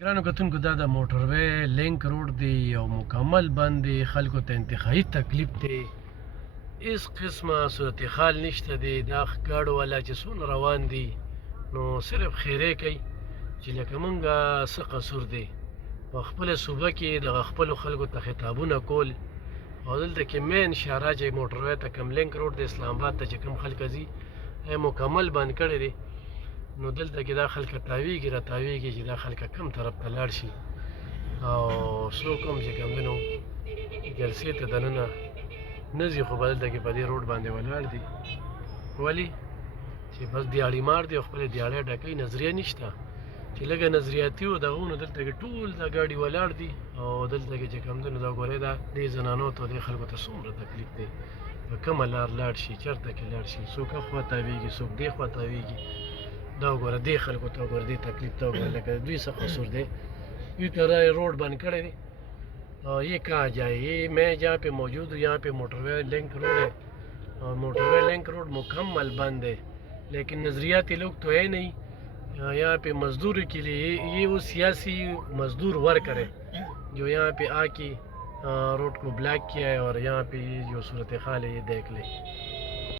ګرانو کتونکو دا د موټروی لینک روډ دی او مکمل بند دی. خلکو ته انتهایی تکلیف دی، هیڅ قسمه صورتحال نشته دی. دا ګاډو والا چې څونه روان دي نو صرف خیرې کوي چې لکه مونږه څه قصور دی. په خپله صوبه کې دغه خپلو خلکو ته خطابونه کول او دلته کې مین اشاره چې موټروی ته کوم لینک روډ د اسلام آباد ته چې کوم خلک ځي مکمل بند کړی دی. نو دلته کې دا خلک تاویږي راتاویږي چې دا خلک کوم طرف ته لاړ شي او څوک هم چې کوم دی نو جلسې ته دننه نه ځي، خو به دلته کې په دې روډ باندې ولاړ دي. ولې چې بس دیاړي مار دی او خپلې دیاړۍ ډکوي، نظریه نشته. چې لږه نظریاتي و دغه نو دلته کې ټول دا ګاډي ولاړ دي او دلته کې چې کوم دی نو دا ګورئ دا دې زنانو ته دې خلکو ته څومره تکلیف دی. په کومه لار لاړ شي، چېرته کې لاړ شي، څوک اخوا تاویږي څوک دې خوا تاویږي. دا وګوره دې خلکو ته وګوره دې تکلیف ته وګوره لکه دوی څه قصور دی. دوی ته روڈ بند کړی دی. یہ کہاں جائے، یہ میں جہاں پہ موجود ہوں یہاں پہ موٹروے لنک روڈ ہے اور موٹروے لنک روڈ مکمل بند ہے، لیکن نظریاتی لوگ تو ہے نہیں. یہاں پہ مزدور کے لیے یہ وہ سیاسی مزدور ورکر ہے جو یہاں پہ آ کے روڈ کو بلاک کیا ہے اور یہاں پہ یہ جو صورتحال ہے یہ دیکھ لیں.